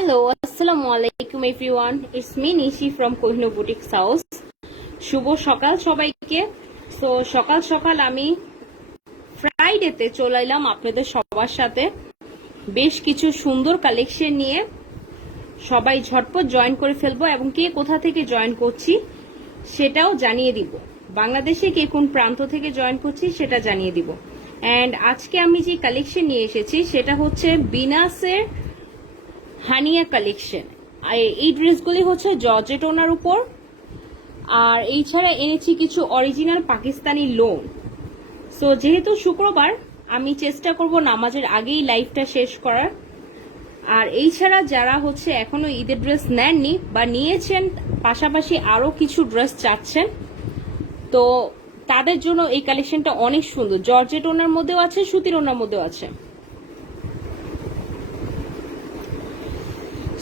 Hello, আসসালামু আলাইকুম everyone. It's me Nishi from Kohinoor boutiques house. শুভ সকাল সবাইকে। সো সকাল সকাল আমি ফ্রাইডেতে চলে এলাম আপনাদের সবার সাথে বেশ কিছু সুন্দর কালেকশন নিয়ে। সবাই ঝটপট জয়েন করে ফেলবো এবং কে কোথা থেকে জয়েন করছি সেটাও জানিয়ে দিব। বাংলাদেশে কে কোন প্রান্ত থেকে জয়েন করছি সেটা জানিয়ে দিব। অ্যান্ড আজকে আমি যে কালেকশন নিয়ে এসেছি সেটা হচ্ছে বিনাসের হানিয়া কালেকশন। এই ড্রেসগুলি হচ্ছে জর্জেট ওনার উপর, আর এই ছাড়া এনেছি কিছু অরিজিনাল পাকিস্তানি লোন। সো যেহেতু শুক্রবার, আমি চেষ্টা করব নামাজের আগেই লাইভটা শেষ করার। আর এই ছাড়া যারা হচ্ছে এখনো ঈদের ড্রেস নেননি বা নিয়েছেন, পাশাপাশি আরো কিছু ড্রেস চাচ্ছেন, তো তাদের জন্য এই কালেকশনটা অনেক সুন্দর। জর্জেট ওনার মধ্যেও আছে, সুতির ওনার মধ্যেও আছে।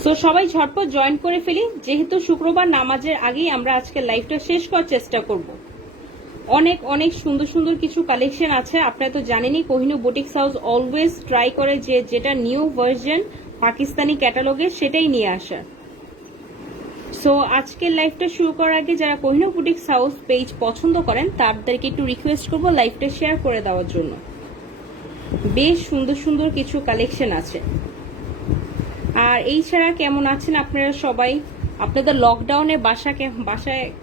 তো সবাই ঝটপট জয়েন করে ফেলি, যেহেতু শুক্রবার নামাজের আগেই আমরা আজকে লাইভটা শেষ করার চেষ্টা করব। অনেক অনেক সুন্দর সুন্দর কিছু কালেকশন আছে। আপনারা তো জানেনই Kohinoor boutiques house always try করে যে যেটা নিউ ভার্সন পাকিস্তানি ক্যাটালগে সেটাই নিয়ে আসার। সো আজকের লাইভটা শুরু করার আগে যারা কোহিনুর বুটিক্স হাউস পেজ পছন্দ করেন তাদেরকে একটু রিকোয়েস্ট করবো লাইভটা শেয়ার করে দেওয়ার জন্য। বেশ সুন্দর সুন্দর কিছু কালেকশন আছে। আর এই ছাড়া কেমন আছেন আপনারা সবাই? আপনাদের লকডাউনে বাসায়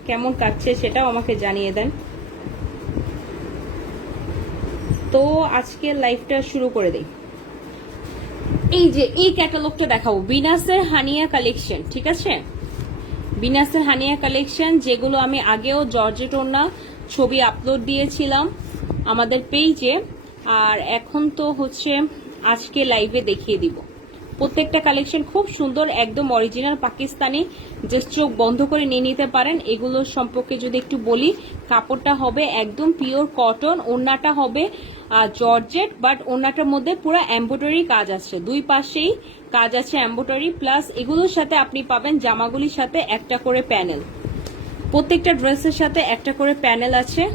কেমন কাটছে সেটাও আমাকে জানিয়ে দেন। তো আজকে লাইভটা শুরু করে দেই। এই যে এই ক্যাটালগটা দেখাবো, বিনাসের হানিয়া কালেকশন। ঠিক আছে, বিনাসের হানিয়া কালেকশন, যেগুলো আমি আগেও জর্জেট ওড়না ছবি আপলোড দিয়েছিলাম আমাদের পেজে, আর এখন তো হচ্ছে আজকে লাইভে দেখিয়ে দিব। প্রত্যেকটা কালেকশন খুব সুন্দর, একদম অরিজিনাল পাকিস্তানি, যে চোখ বন্ধ করে নিয়ে নিতে পারেন। এগুলো সম্পর্কে যদি একটু বলি, কাপড়টা হবে একদম পিওর কটন, ওড়নাটা হবে জর্জেট, বাট ওড়নাটার মধ্যে পুরো এমব্রয়ডারি কাজ আছে, দুই পাশেই কাজ আছে এমব্রয়ডারি। প্লাস এগুলোর সাথে আপনি পাবেন জামাগুলির সাথে একটা করে প্যানেল, প্রত্যেকটা ড্রেসের সাথে একটা করে প্যানেল আছে।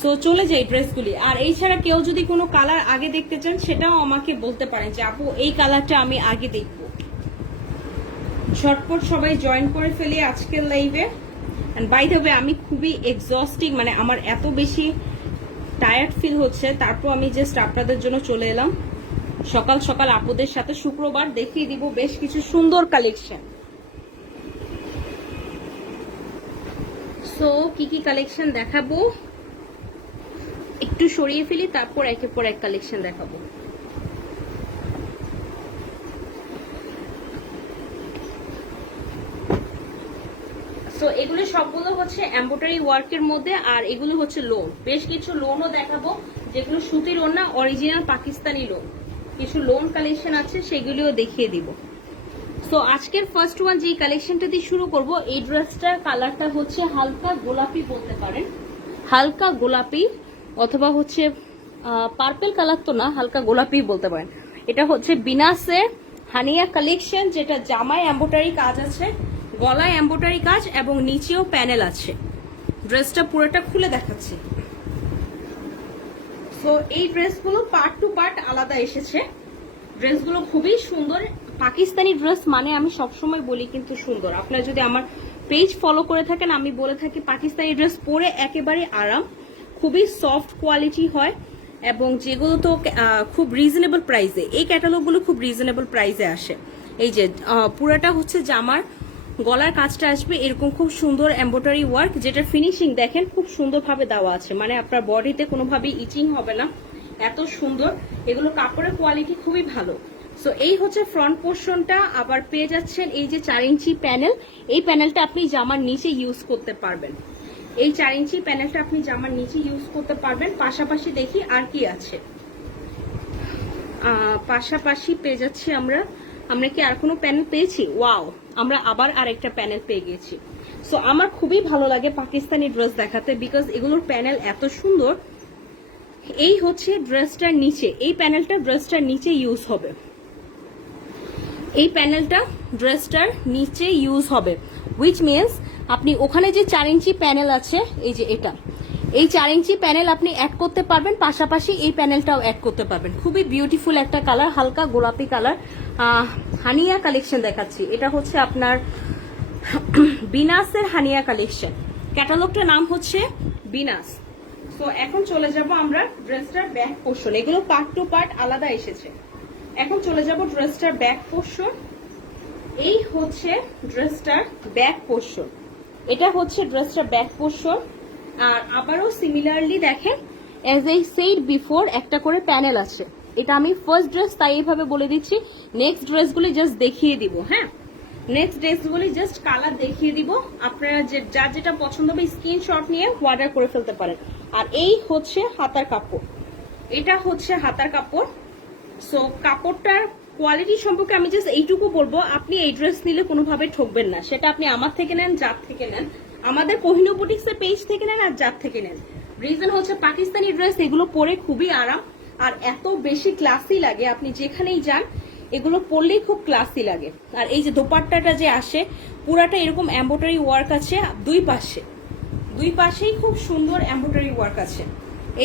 সো চলে যাই ড্রেসগুলি। আর এই ছাড়া কেউ যদি কোনো কালার আগে দেখতে চান সেটাও আমাকে বলতে পারেন যে আপু এই কালারটা আমি আগে দেখবো। ঝটপট সবাই জয়েন করে ফেলি আজকের লাইভে। এন্ড বাই দ্য ওয়ে, আমি খুবই এক্সস্টিং, মানে আমার এত বেশি টায়ার্ড ফিল হচ্ছে, তারপর আমি জাস্ট আপনাদের জন্য চলে এলাম সকাল সকাল আপুদের সাথে। শুক্রবার দেখিয়ে দিব বেশ কিছু সুন্দর কালেকশন। সো কি কি কালেকশন দেখাবো একটু সরিয়ে ফেলি, তারপর একের পর এক কালেকশন দেখাবো। সো এগুলো সবগুলো হচ্ছে এমব্রয়ডারি ওয়ার্কের মধ্যে, আর এগুলো হচ্ছে লোন। বেশ কিছু লোনও দেখাবো, যেগুলো সুতির ওড়না, অরিজিনাল পাকিস্তানি লোন। কিছু লোন কালেকশন আছে, সেগুলিও দেখিয়ে দিব। সো আজকের ফার্স্ট ওয়ান যে কালেকশনটা দিয়ে শুরু করব, এই ড্রেসটার কালারটা হচ্ছে হালকা গোলাপি বলতে পারেন, হালকা গোলাপি অথবা হচ্ছে পার্পল কালার, তো না, হালকা গোলাপি বলতে পারেন। এটা হচ্ছে বিনাসের হানিয়া কালেকশন, যেটা জামায় এমব্রয়ডারি কাজ আছে, গলায় এমব্রয়ডারি কাজ এবং নিচেও প্যানেল আছে। ড্রেসটা পুরোটা খুলে দেখাচ্ছি। সো এই ড্রেসগুলো পার্ট টু পার্ট আলাদা এসেছে। ড্রেসগুলো খুবই সুন্দর। পাকিস্তানি ড্রেস মানে আমি সবসময় বলি কিন্তু সুন্দর। আপনারা যদি আমার পেজ ফলো করে থাকেন, আমি বলে থাকি পাকিস্তানি ড্রেস পরে একেবারে আরাম, খুবই সফট কোয়ালিটি হয়, এবং যেগুলো তো খুব রিজনেবল প্রাইসে, এই ক্যাটালগুলো খুব রিজনেবল প্রাইসে আসে। এই যে পুরাটা হচ্ছে জামার গলার কাজটা আসবে এরকম খুব সুন্দর এমব্রয়ডারি ওয়ার্ক, যেটার ফিনিশিং দেখেন খুব সুন্দরভাবে দেওয়া আছে, মানে আপনার বডিতে কোনোভাবেই ইচিং হবে না, এত সুন্দর। এগুলো কাপড়ের কোয়ালিটি খুবই ভালো। সো এই হচ্ছে ফ্রন্ট পোর্শনটা। আবার পেয়ে যাচ্ছেন এই যে 4 ইঞ্চি প্যানেল, এই প্যানেলটা আপনি জামার নিচে ইউজ করতে পারবেন। এই 4 ইঞ্চি প্যানেলটা আপনি জামার নিচে ইউজ করতে পারবেন। পাশাপাশি দেখি আর কি আছে, পাশাপাশি পেয়ে যাচ্ছি আমরা কি আর কোনো প্যানেল পেয়েছি? ওয়াও, আমরা আবার আরেকটা প্যানেল পেয়ে গেছি। সো আমার খুবই ভালো লাগে পাকিস্তানি ড্রেস দেখাতে, বিকজ এগুলোর প্যানেল এত সুন্দর। এই হচ্ছে ড্রেসটার নিচে, এই প্যানেলটা ড্রেসটার নিচে ইউজ হবে, এই প্যানেলটা ড্রেসটার নিচে ইউজ হবে, হুইচ মিনস আপনি ওখানে যে 4 ইঞ্চি প্যানেল আছে, এই যে এটা, এই 4 ইঞ্চি প্যানেল আপনি অ্যাড করতে পারবেন, পাশাপাশি এই প্যানেলটাও অ্যাড করতে পারবেন। খুবই বিউটিফুল একটা কালার, হালকা গোলাপি কালার। হানিয়া কালেকশন দেখাচ্ছি, এটা হচ্ছে আপনার বিনাসের হানিয়া কালেকশন। ক্যাটালগটার নাম হচ্ছে বিনাস। তো এখন চলে যাব আমরা ড্রেসটার ব্যাক পোর্শন। এগুলো পার্ট টু পার্ট আলাদা এসেছে। এখন চলে যাব ড্রেসটার ব্যাক পোর্শন। এই হচ্ছে ড্রেসটার ব্যাক পোর্শন, এটা হচ্ছে ড্রেসটার ব্যাক পোর্শন। আর আবারও সিমিলারলি দেখেন, অ্যাজ এই সেইড বিফোর একটা করে প্যানেল আছে। এটা আমি ফার্স্ট ড্রেস তাই এইভাবে বলে দিচ্ছি, নেক্সট ড্রেসগুলি জাস্ট দেখিয়ে দিব। হ্যাঁ, নেক্সট ড্রেসগুলি জাস্ট কালার দেখিয়ে দিব, আপনারা যার যেটা পছন্দ হবে স্ক্রিনশট নিয়ে অর্ডার করে ফেলতে পারেন। আর এই হচ্ছে হাতার কাপড়, এটা হচ্ছে হাতার কাপড়। সো কাপড়টার কোয়ালিটি সম্পর্কে আমি জাস্ট এইটুকু বলবো, আপনি এই ড্রেস নিলে কোনোভাবে ঠকবেন না, সেটা আপনি আমার থেকে নেন, যার থেকে নেন, আমাদের কোহিনূর বুটিক্সের পেজ থেকে নেন, আর যার থেকে নেন। রিজন হচ্ছে পাকিস্তানি ড্রেস এগুলো পরে খুবই আরাম আর এত বেশি ক্লাসি লাগে, আপনি যেখানেই যান এগুলো পরলেই খুব ক্লাসি লাগে। আর এই যে দোপাট্টাটা যে আসে পুরাটা এরকম এমব্রয়ডারি ওয়ার্ক আছে দুই পাশেই খুব সুন্দর এমব্রয়ডারি ওয়ার্ক আছে।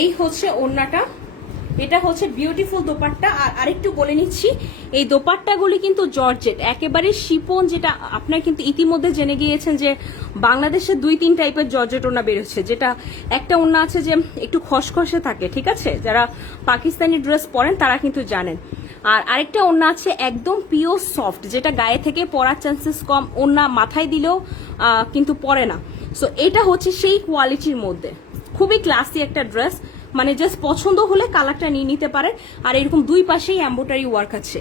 এই হচ্ছে ওড়নাটা, এটা হচ্ছে বিউটিফুল দোপাট্টা। আর আরেকটু বলে নিচ্ছি, এই দোপাট্টাগুলি কিন্তু জর্জেট, একেবারে শিপন, যেটা আপনারা কিন্তু ইতিমধ্যে জেনে গিয়েছেন যে বাংলাদেশে 2-3 টাইপের জর্জেট ওড়না বেরোচ্ছে। যেটা একটা ওড়না আছে যে একটু খসখসে থাকে, ঠিক আছে, যারা পাকিস্তানি ড্রেস পরেন তারা কিন্তু জানেন। আর আরেকটা ওড়না আছে একদম পিওর সফট, যেটা গায়ে থেকে পরার চান্সেস কম, ওড়না মাথায় দিলেও কিন্তু পরে না। সো এটা হচ্ছে সেই কোয়ালিটির মধ্যে খুবই ক্লাসি একটা ড্রেস, মানে জাস্ট পছন্দ হলে কালারটা নিয়ে নিতে পারেন। আর এরকম দুই পাশেই এমব্রয়ডারি ওয়ার্ক আছে,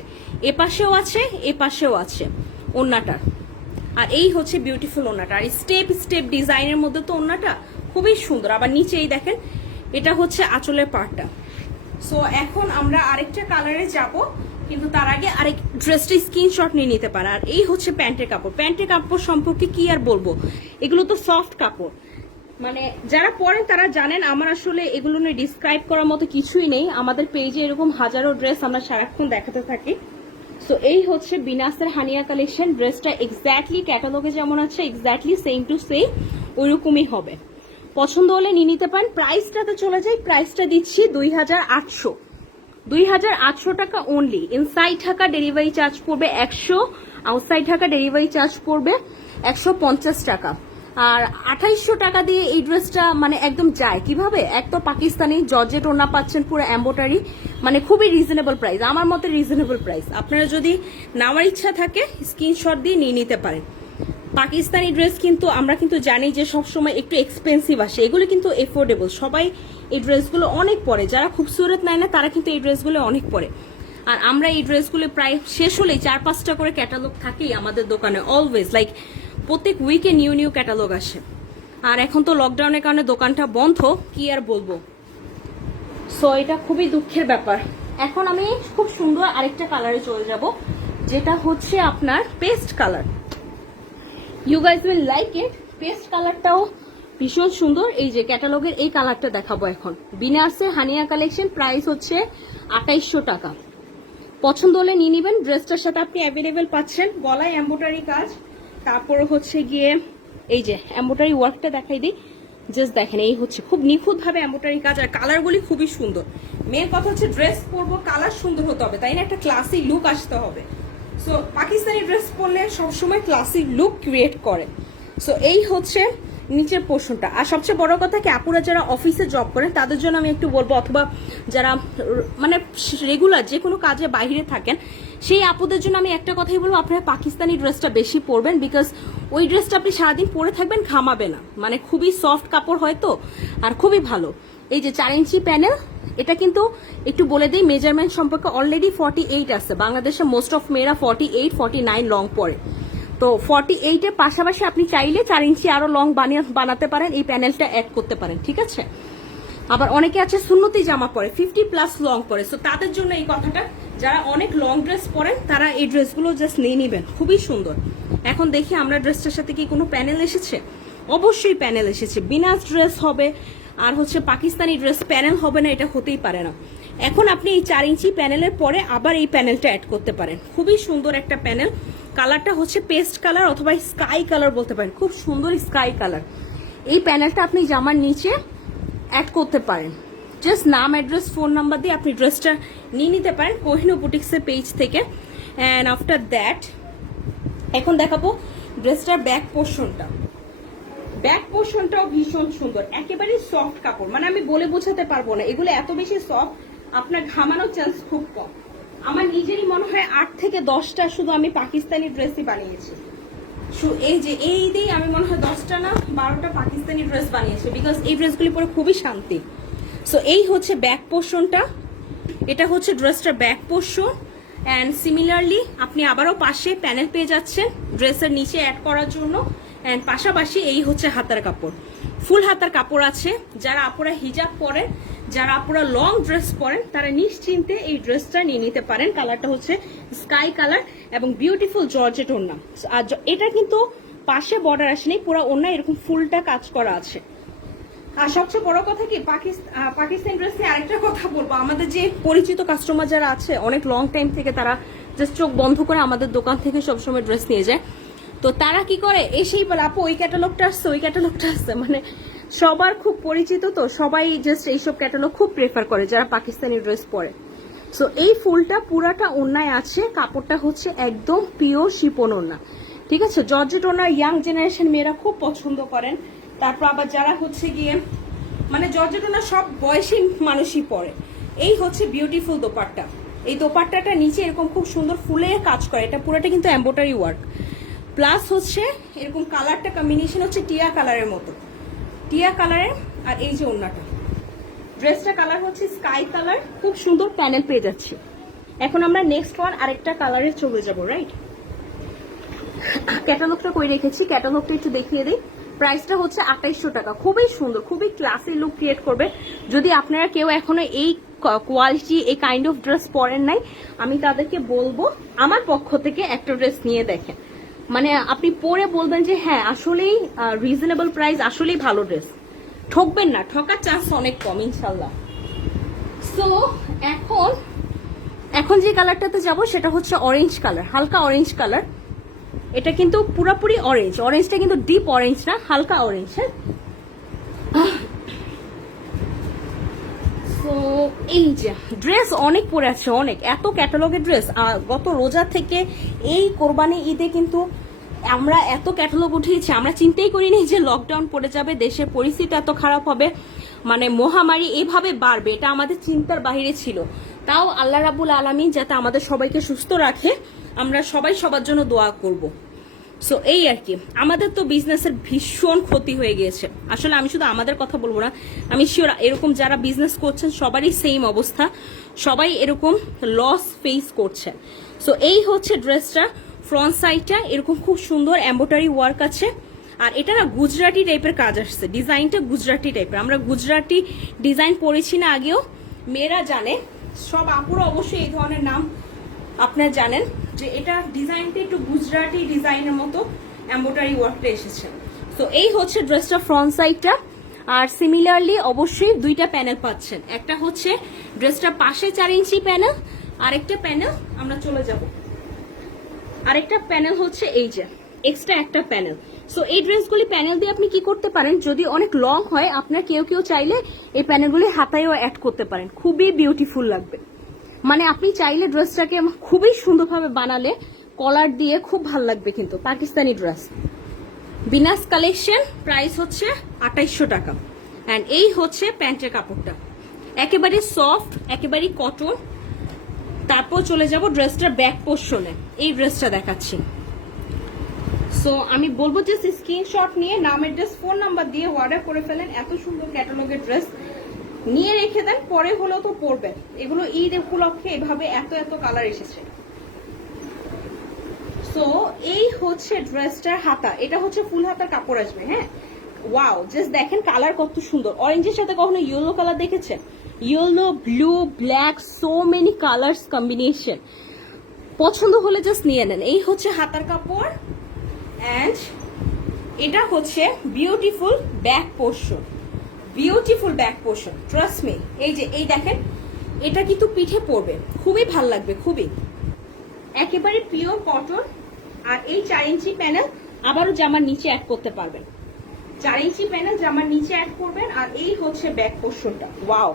এ পাশেও আছে এ পাশেও আছে ওড়নাটার। আর এই হচ্ছে বিউটিফুল ওড়নাটা, আর স্টেপ স্টেপ ডিজাইনের মধ্যে তো ওড়নাটা খুবই সুন্দর। আবার নিচেই দেখেন, এটা হচ্ছে আঁচলের পার্টটা। সো এখন আমরা আরেকটা কালারে যাব, কিন্তু তার আগে আরেক ড্রেসটা স্ক্রিনশট নিয়ে নিতে পারে। আর এই হচ্ছে প্যান্টের কাপড়। প্যান্টের কাপড় সম্পর্কে কি আর বলবো, এগুলো তো সফট কাপড়, মানে যারা পরেন তারা জানেন। আমার আসলে এগুলো নিয়ে ডিসক্রাইব করার মতো কিছুই নেই, আমাদের পেজে এরকম হাজারো ড্রেস আমরা সারাক্ষণ দেখাতে থাকি। সো এই হচ্ছে বিনাসের হানিয়া কালেকশন। ড্রেসটা এক্স্যাক্টলি ক্যাটালগে যেমন আছে এক্স্যাক্টলি সেম টু সেম ওইরকমই হবে। পছন্দ হলে নিয়ে নিতে পারেন। প্রাইসটাতে চলে যাই, প্রাইসটা দিচ্ছি 2800 টাকা only. Inside Dhaka delivery charge পড়বে 100, আউটসাইড ঢাকা ডেলিভারি চার্জ পড়বে 150 টাকা। আর 2800 টাকা দিয়ে এই ড্রেসটা মানে একদম যায় কিভাবে, এক তো পাকিস্তানি জর্জেট ওড়না পাচ্ছেন পুরো এমব্রয়ডারি, মানে খুবই রিজনেবল প্রাইস, আমার মতে রিজনেবল প্রাইস। আপনারা যদি নেওয়ার ইচ্ছা থাকে স্ক্রিনশট দিয়ে নিয়ে নিতে পারেন। পাকিস্তানি ড্রেস কিন্তু আমরা কিন্তু জানি যে সবসময় একটু এক্সপেন্সিভ আসে, এগুলো কিন্তু এফোর্ডেবল, সবাই এই ড্রেসগুলো অনেক পরে, যারা খুবসুরত নেয় না তারা কিন্তু এই ড্রেসগুলো অনেক পরে। আর আমরা এই ড্রেসগুলো প্রায় শেষ হলেই 4-5টা করে ক্যাটালগ থাকেই আমাদের দোকানে, অলওয়েজ, লাইক প্রত্যেক উইকে নিউ নিউ ক্যাটালগ আসে। আর এখন তো লকডাউনের কারণে দোকানটা বন্ধ, কি আর বলবো। সো এটা খুবই দুঃখের ব্যাপার। এখন আমি খুব সুন্দর আরেকটা কালারে চলে যাব, যেটা হচ্ছে আপনার paste colour. You guys will like it. Paste কালারটাও ভীষণ সুন্দর। এই যে ক্যাটালগের এই কালারটা দেখাবো এখন। বিনাসের হানিয়া কালেকশন, প্রাইস হচ্ছে 2800 টাকা। পছন্দ হলে নিয়ে নেবেন। ড্রেসটার সাথে আপনি অ্যাভেলেবেল পাচ্ছেন গলায় এমব্রয়ডারি কাজ, তারপর হচ্ছে গিয়ে এই যে এমব্রয়ডারি ওয়ার্কটা দেখাই দিই, জাস্ট দেখেন, এই হচ্ছে খুব নিখুঁত ভাবে এমব্রয়ডারি কাজ। আর কালারগুলি খুবই সুন্দর। মেয়ের কথা হচ্ছে ড্রেস পরবো, কালার সুন্দর হতে হবে, তাই না, একটা ক্লাসি লুক আসতে হবে। সো পাকিস্তানি ড্রেস পরলে সবসময় ক্লাসি লুক ক্রিয়েট করে। সো এই হচ্ছে নিচের পোর্শনটা। আর সবচেয়ে বড় কথা কি, আপুরা যারা অফিসে জব করেন তাদের জন্য আমি একটু বলবো, অথবা যারা মানে রেগুলার যে কোনো কাজে বাইরে থাকেন সেই আপুদের জন্য আমি একটা কথাই বলবো, আপনারা পাকিস্তানি ড্রেসটা বেশি পরবেন, বিকজ ওই ড্রেসটা আপনি সারাদিন পরে থাকবেন, ঘামাবে না, মানে খুবই সফট কাপড় হয় তো, আর খুবই ভালো। এই যে 4 ইঞ্চি প্যানেল, এটা কিন্তু একটু বলে দিই মেজারমেন্ট সম্পর্কে, অলরেডি 48 আছে। বাংলাদেশে মোস্ট অফ মেয়েরা 48-49 লং পরে, তো 48 এর পাশাপাশি আপনি চাইলে 4 ইঞ্চি আরো লং বানাতে পারেন, এই প্যানেলটা অ্যাড করতে পারেন, ঠিক আছে। আবার অনেকে আছে সুন্নতি জামা পরে 50+ লং পরে, সো তাদের জন্য এই কথাটা, যারা অনেক লং ড্রেস পরেন তারা এই ড্রেসগুলো জাস্ট নিয়ে নেবেন, খুবই সুন্দর। এখন দেখি আমরা ড্রেসটার সাথে কি কোনো প্যানেল এসেছে, অবশ্যই প্যানেল এসেছে। বিনাস ড্রেস হবে আর হচ্ছে পাকিস্তানি ড্রেস প্যানেল হবে না, এটা হতেই পারে না। এখন আপনি এই 4 ইঞ্চি প্যানেলের পরে আবার এই প্যানেলটা অ্যাড করতে পারেন, খুবই সুন্দর একটা প্যানেল। কালারটা হচ্ছে পেস্ট কালার অথবা স্কাই কালার বলতে পারেন, খুব সুন্দর স্কাই কালার। এই প্যানেলটা আপনি জামার নিচে অ্যাড করতে পারেন। জাস্ট নাম, অ্যাড্রেস, ফোন নাম্বার দিয়ে আপনি ড্রেসটা নিয়ে নিতে পারেন কোহিনূর বুটিক্সের পেজ থেকে। অ্যান্ড আফটার দ্যাট এখন দেখাবো ড্রেসটার ব্যাক পোর্শনটা। ব্যাক পোর্শনটাও ভীষণ সুন্দর, একেবারে সফট কাপড়, মানে আমি বলে বোঝাতে পারবো না, এগুলো এত বেশি সফট আপনার ঘামানোর চান্স খুব কম। আমার নিজেরই মনে হয় 8 থেকে 10টা শুধু আমি পাকিস্তানি ড্রেসই বানিয়েছি। এই যে এই দিয়ে আমি মনে হয় 10টা না 12টা পাকিস্তানি ড্রেস বানিয়েছি, বিকজ এই ড্রেসগুলি পরে খুবই শান্তি। সো এই হচ্ছে ব্যাক পোর্শনটা, এটা হচ্ছে ড্রেসটার ব্যাক পোর্শন। অ্যান্ড সিমিলারলি আপনি আবারও পাশে প্যানেল পেয়ে যাচ্ছেন ড্রেসের নিচে অ্যাড করার জন্য। অ্যান্ড পাশাপাশি এই হচ্ছে হাতার কাপড়, ফুল হাতার কাপড় আছে। যারা আপুরা হিজাব পরেন, যারা আপুরা লং ড্রেস পরেন, তারা নিশ্চিন্তে এই ড্রেসটা নিয়ে নিতে পারেন। কালারটা হচ্ছে স্কাই কালার এবং বিউটিফুল জর্জেট ওড়না। আর এটা কিন্তু পাশে বর্ডার আসেনি, পুরো ওড়না এরকম ফুলটা কাজ করা আছে। আর সবচেয়ে বড় কথা কি পাকিস্তান ড্রেস নিয়ে আরেকটা কথা বলবো, আমাদের যে পরিচিত কাস্টমার যারা আছে অনেক লং টাইম থেকে, তারা জাস্ট চোখ বন্ধ করে আমাদের দোকান থেকে সবসময় ড্রেস নিয়ে যায়। তো তারা কি করে এসেই বলে আপু ওই ক্যাটালগটা আসছে, ওই ক্যাটালগটা আসছে, মানে সবার খুব পরিচিত, তো সবাই জাস্ট এইসব ক্যাটালগ খুব প্রেফার করে যারা পাকিস্তানি ড্রেস পরে। সো এই ফুলটা পুরাটা ওড়নায় আছে, কাপড়টা হচ্ছে একদম পিওর শিপন ওড়না, ঠিক আছে। জর্জেট ওড়না ইয়াং জেনারেশন মেয়েরা খুব পছন্দ করেন। তারপর আবার যারা হচ্ছে গিয়ে মানে জর্জেট ওড়না সব বয়সী মানুষই পরে। এই হচ্ছে বিউটিফুল দোপাট্টা, এই দোপাট্টাটা নিচে এরকম খুব সুন্দর ফুলের কাজ করে, এটা পুরোটা কিন্তু এমব্রয়ডারি ওয়ার্ক। প্লাস হচ্ছে এরকম কালারটা কম্বিনেশন হচ্ছে টিয়া কালারের মতো, টিয়া কালারের। আর এই যে ওড়নাটা, ড্রেসটা কালার হচ্ছে স্কাই কালার, খুব সুন্দর প্যানেল পেয়ে যাচ্ছি। এখন আমরা নেক্সট ওয়ান আরেকটা কালারে চলে যাব, রাইট। ক্যাটালগটা কই রেখেছি, ক্যাটালগটা একটু দেখিয়ে দিই। প্রাইসটা হচ্ছে 2800 টাকা, খুবই সুন্দর, খুবই ক্লাসি লুক ক্রিয়েট করবে। যদি আপনারা কেউ এখনো এই কোয়ালিটি এই কাইন্ড অফ ড্রেস পরেন নাই, আমি তাদেরকে বলবো আমার পক্ষ থেকে একটা ড্রেস নিয়ে দেখেন, মানে আপনি পরে বলবেন যে হ্যাঁ আসলেই রিজনেবল প্রাইস, আসলেই ভালো ড্রেস, ঠকবেন না, ঠকার চান্স অনেক কম ইনশাল্লাহ। সো এখন যে কালারটাতে যাব সেটা হচ্ছে অরেঞ্জ কালার, হালকা অরেঞ্জ কালার। এটা কিন্তু পুরোপুরি অরেঞ্জ, অরেঞ্জটা কিন্তু ডিপ অরেঞ্জ না, হালকা অরেঞ্জ। হ্যাঁ, সো এই যে ড্রেস অনেক পরে আছে, অনেক, এত ক্যাটালগের ড্রেস। গত রোজা থেকে এই কোরবানি ঈদে কিন্তু আমরা এত ক্যাটালগ উঠিয়েছি, আমরা চিন্তাই করিনি যে লকডাউন পড়ে যাবে, দেশের পরিস্থিতি এত খারাপ হবে, মানে মহামারী এভাবে বাড়বে, এটা আমাদের চিন্তার বাইরে ছিল। তাও আল্লাহ রাব্বুল আলামিন যাতে আমাদের সবাইকে সুস্থ রাখে, আমরা সবাই সবার জন্য দোয়া করব। সো এই আর কি, আমাদের তো বিজনেসের ভীষণ ক্ষতি হয়ে গিয়েছে। আসলে আমি শুধু আমাদের কথা বলবো না, আমি শিওর এরকম যারা বিজনেস করছেন সবারই সেম অবস্থা, সবাই এরকম লস ফেস করছে। সো এই হচ্ছে ড্রেসটা, ফ্রন্ট সাইডটা এরকম খুব সুন্দর এমব্রয়ডারি ওয়ার্ক আছে। আর এটা না গুজরাটি টাইপের কাজ আসছে, ডিজাইনটা গুজরাটি টাইপের। আমরা গুজরাটি ডিজাইন পড়েছি না আগেও, মেয়েরা জানে, সব আপুরা অবশ্যই এই ধরনের নাম আপনারা জানেন, যে এটা ডিজাইনটা একটু গুজরাটি ডিজাইনের মতো এমব্রয়ডারি ওয়ার্কটা এসেছে। তো এই হচ্ছে ড্রেসটা ফ্রন্ট সাইডটা। আর সিমিলারলি অবশ্যই দুইটা প্যানেল পাচ্ছেন, একটা হচ্ছে ড্রেসটা পাশে 4 ইঞ্চি প্যানেল, আরেকটা প্যানেল আমরা চলে যাব, আরেকটা প্যানেল হচ্ছে এই যে এক্সট্রা একটা প্যানেল। সো এই ড্রেসগুলি প্যানেল দিয়ে আপনি কি করতে পারেন, যদি অনেক লং হয় আপনার কেউ চাইলে এই প্যানেলগুলি হাতায়ও অ্যাড করতে পারেন, খুবই বিউটিফুল লাগবে। মানে আপনি চাইলে ড্রেসটাকে খুবই সুন্দরভাবে বানালে কলার দিয়ে খুব ভালো লাগবে। কিন্তু Pakistani dress, Binas collection, price হচ্ছে 2800 টাকা। অ্যান্ড এই হচ্ছে প্যান্টের কাপড়টা, একেবারে সফট, একেবারে কটন। তারপর চলে যাব ড্রেসটার ব্যাক পোর্শনে, এই ড্রেসটা দেখাচ্ছি। সো আমি বলবো যে স্ক্রিনশট নিয়ে নাম, অ্যাড্রেস, ফোন নাম্বার দিয়ে অর্ডার করে ফেলেন। এত সুন্দর ক্যাটালগের ড্রেস নিয়ে রেখে দেন, পরে হলেও তো পরবেন। এগুলো ঈদ উপলক্ষে এভাবে এত কালার এসেছে। সো এই হচ্ছে ড্রেসটার হাতা, এটা হচ্ছে ফুল হাতার কাপড় আসবে। হ্যাঁ, ওয়াও, জাস্ট দেখেন কালার কত সুন্দর। অরেঞ্জের সাথে কখনো ইয়েলো কালার দেখেছেন? Yellow, blue, black, so many colours combination. পছন্দ হলে জাস্ট নিয়ে নেন। এই হচ্ছে হাতার কাপড়, অ্যান্ড এটা হচ্ছে beautiful back portion, beautiful back portion, trust me. এই যে এই দেখেন, এটা কিন্তু পিঠে পড়বে, খুবই ভাল লাগবে, খুবই একেবারে পিওর কটন। আর এই 4 ইঞ্চি প্যানেল আবারও জামার নিচে অ্যাড করতে পারবেন। 4 ইঞ্চি প্যানেল জামার নিচে অ্যাড করবেন। আর এই হচ্ছে ব্যাক পোর্শনটা। ওয়াও,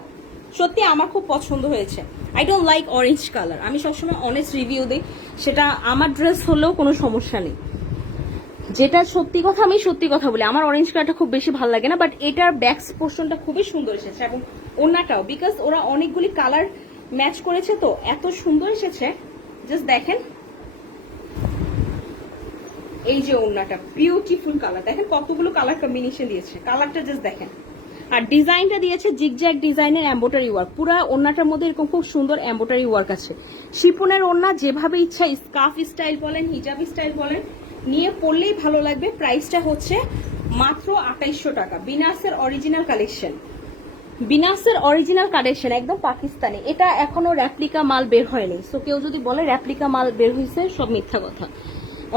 সত্যি আমার খুব পছন্দ হয়েছে। I don't like orange colour, আমি সবসময় অনেস্ট রিভিউ দিই, সেটা আমার ড্রেস হলেও কোনো সমস্যা নেই। যেটা সত্যি কথা, আমি সত্যি কথা বলি, আমার অরেঞ্জ কালারটা খুব বেশি ভালো লাগে না, বাট এটার ব্যাক পোর্শনটা খুবই সুন্দর এসেছে এবং ওড়নাটাও, বিকজ ওরা অনেকগুলি কালার ম্যাচ করেছে তো এত সুন্দর এসেছে। জাস্ট দেখেন এই যে ওড়নাটা, বিউটিফুল কালার, দেখেন কতগুলো কালার কম্বিনেশন দিয়েছে, কালারটা জাস্ট দেখেন। আর ডিজাইনটা দিয়েছে জিগজ্যাগ ডিজাইনের এমব্রয়ডারি ওয়ার্ক, পুরো ওড়নাটার মধ্যে এরকম খুব সুন্দর এমব্রয়ডারি ওয়ার্ক আছে। শিফনের ওড়না, যেভাবে ইচ্ছা স্কার্ফ স্টাইল বলেন, হিজাব স্টাইল বলেন, নিয়ে পরলেই ভালো লাগবে। প্রাইসটা হচ্ছে মাত্র 2800 টাকা। বিনাসের অরিজিনাল কালেকশন, বিনাসের অরিজিনাল কালেকশন, একদম পাকিস্তানি। এটা এখনো রেপ্লিকা মাল বের হয়নি, সো কেউ যদি বলে রেপ্লিকা মাল বের হয়েছে, সব মিথ্যা কথা,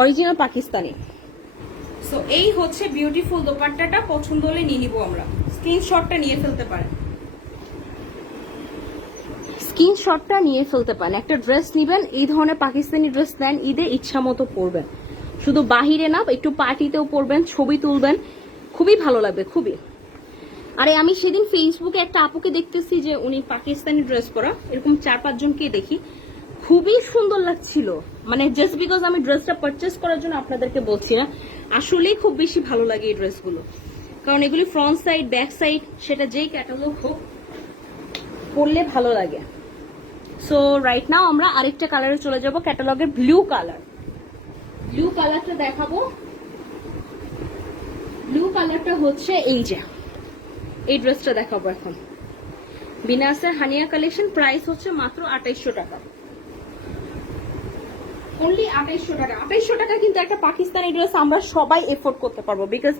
অরিজিনাল পাকিস্তানি। সো এই হচ্ছে বিউটিফুল দোপাট্টাটা, পছন্দ হলে নিয়ে নিবো আমরা। স্ক্রিনশটটা নিয়ে ফেলতে পারেন, স্ক্রিনশটটা নিয়ে ফেলতে পারেন। একটা ড্রেস নিবেন, এই ধরনের পাকিস্তানি ড্রেস নেন, ঈদে ইচ্ছা মতো পরবেন, শুধু বাহিরে না, একটু পার্টিতেও পরবেন, ছবি তুলবেন, খুবই ভালো লাগবে, খুবই। আরে আমি সেদিন ফেসবুকে একটা আপুকে দেখতেছি যে উনি পাকিস্তানি ড্রেস পরা, এরকম 4-5 জনকে দেখি, খুবই সুন্দর লাগছিল। মানে জাস্ট বিকজ আমি ড্রেসটা পারচেস করার জন্য আপনাদেরকে বলছি না, আসলেই খুব বেশি ভালো লাগে এই ড্রেসগুলো, কারণ এগুলি ফ্রন্ট সাইড ব্যাক সাইড সেটা যেই ক্যাটালগ হোক পরলে ভালো লাগে। সো রাইট নাও আমরা আরেকটা কালারে চলে যাব, ক্যাটালগের ব্লু কালার। ব্লু কালারটা দেখাবো। ব্লু কালারটা হচ্ছে এই যে, এই ড্রেসটা দেখাবো এখন। বিনাসের হানিয়া কালেকশন, প্রাইস হচ্ছে মাত্র 2800 টাকা, অনলি 2800 টাকা। 2800 টাকা কিন্তু একটা পাকিস্তানি ড্রেস আমরা সবাই এফোর্ড করতে পারবো, বিকজ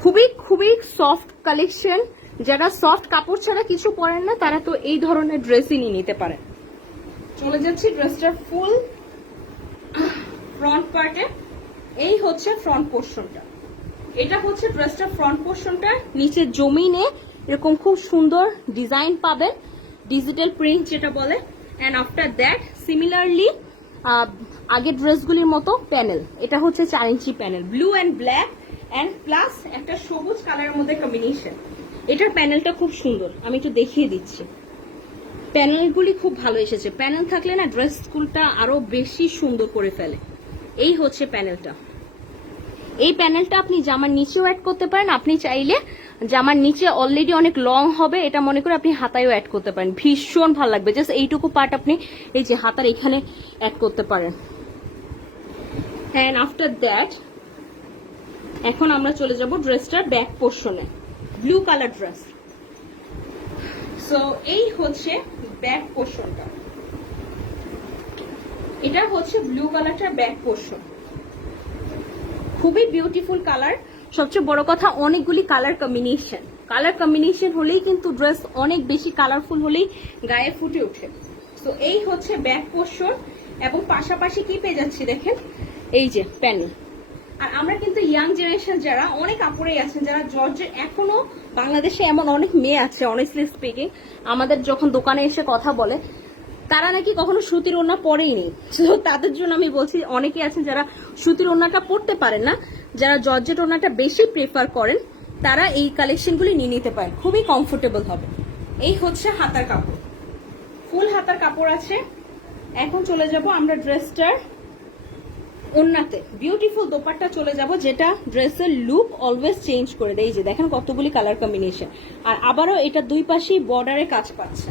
খুবই খুবই সফট কালেকশন। যারা সফট কাপড় ছাড়া কিছু পরেন না, তারা তো এই ধরনের ড্রেসই নিয়ে নিতে পারে। চলে যাচ্ছি ড্রেসটার ফুল ফ্রন্ট পার্টে। এই হচ্ছে ফ্রন্ট পোর্শনটা, এটা হচ্ছে ড্রেসটার ফ্রন্ট পোর্শনটা। নিচে জমিনে এরকম খুব সুন্দর ডিজাইন পাবেন, ডিজিটাল প্রিন্ট যেটা বলে। অ্যান্ড আফটার দ্যাট সিমিলারলি আগের ড্রেসগুলির মতো প্যানেল, এটা হচ্ছে 4 inch panel, blue and black and plus একটা সবুজ কালারের মধ্যে কম্বিনেশন। এটার প্যানেলটা খুব সুন্দর, আমি একটু দেখিয়ে দিচ্ছি। প্যানেলগুলি খুব ভালো এসেছে, প্যানেল থাকলে না ড্রেসগুলোটা আরো বেশি সুন্দর করে ফেলে। এই হচ্ছে প্যানেলটা। এই প্যানেলটা আপনি জামার নিচেও অ্যাড করতে পারেন, আপনি চাইলে জামার নিচে অলরেডি অনেক লং হবে, এটা মনে করে আপনি হাতায়ও অ্যাড করতে পারেন, ভীষণ ভালো লাগবে। জাস্ট এইটুকু পার্ট আপনি এই যে হাতার এখানে অ্যাড করতে পারেন। অ্যান্ড আফটার দ্যাট এখন আমরা চলে যাব ড্রেসটার ব্যাক পোর্শনে। ব্লু কালার ড্রেস, সো এই হচ্ছে ব্যাক পোর্শনটা, এটা হচ্ছে ব্লু কালারটার ব্যাক পোর্শন, খুবই বিউটিফুল কালার। সবচেয়ে বড় কথা অনেকগুলি কালার কম্বিনেশন, কালার কম্বিনেশন হলেই কিন্তু ড্রেস অনেক বেশি কালারফুল হলেই গায়ে ফুটে ওঠে। তো এই হচ্ছে ব্যাক পোর্শন এবং পাশাপাশি কি পেয়ে যাচ্ছি দেখেন, এই যে প্যানেল। আর আমরা কিন্তু ইয়াং জেনারেশন যারা অনেক আপুরেই আছেন যারা জর্জের, এখনো বাংলাদেশে এমন অনেক মেয়ে আছে অনেস্টলি স্পিকিং, আমাদের যখন দোকানে এসে কথা বলে তারা নাকি কখনো সুতির ওড়না পরেই নেই। তো তাদের জন্য আমি বলছি, অনেকে আছেন যারা সুতির ওড়নাটা পরতে পারেন না, যারা জর্জেট ওড়নাটা বেশি প্রেফার করেন, তারা এই কালেকশনগুলি নিয়ে নিতে পারেন, খুবই কমফোর্টেবল হবে। এই হচ্ছে হাতার কাপড়, ফুল হাতার কাপড় আছে। এখন চলে যাব আমরা ড্রেসটার ওড়নাতে, বিউটিফুল দোপাট্টা চলে যাব, যেটা ড্রেসের লুক অলওয়েজ চেঞ্জ করে দেয়। এই যে দেখেন কতগুলি কালার কম্বিনেশন, আর আবারও এটা দুই পাশেই বর্ডারে কাজ পাচ্ছে।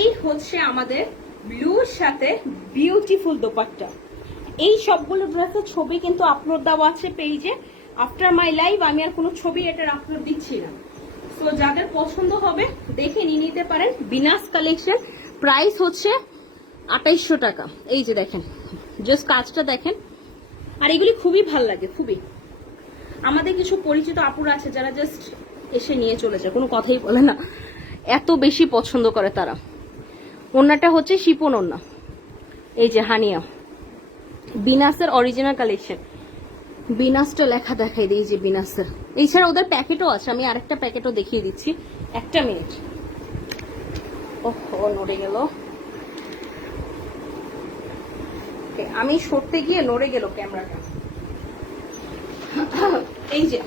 এই হচ্ছে আমাদের ব্লুর সাথে বিউটিফুল দোপাট্টা। এই সবগুলো ড্রেসের ছবি কিন্তু আপলোড দেওয়া আছে পেজে। আফটার মাই লাইভ আমি আর কোনো ছবি এটার আপলোড দিচ্ছি না, সো যাদের পছন্দ হবে দেখে নিয়ে নিতে পারেন। বিনাস কালেকশন, প্রাইস হচ্ছে 2800 টাকা। এই যে দেখেন, জাস্ট কাজটা দেখেন, আর এগুলি খুবই ভালো লাগে, খুবই। আমাদের কিছু পরিচিত আপুর আছে যারা জাস্ট এসে নিয়ে চলে যায়, কোনো কথাই বলে না, এত বেশি পছন্দ করে তারা। ওড়নাটা হচ্ছে শিপন ওড়না, এই যে হানিয়া, বিনাসের অরিজিনাল কালেকশন। বিনাসটা লেখা দেখাই দিই, যে বিনাসের। এছাড়া ওদের প্যাকেটও আছে, আমি আরেকটা প্যাকেটও দেখিয়ে দিচ্ছি, একটা মিনিট। ওহ, নড়ে গেল, আমি সরতে গিয়ে নড়ে গেল ক্যামেরাটা। এই যে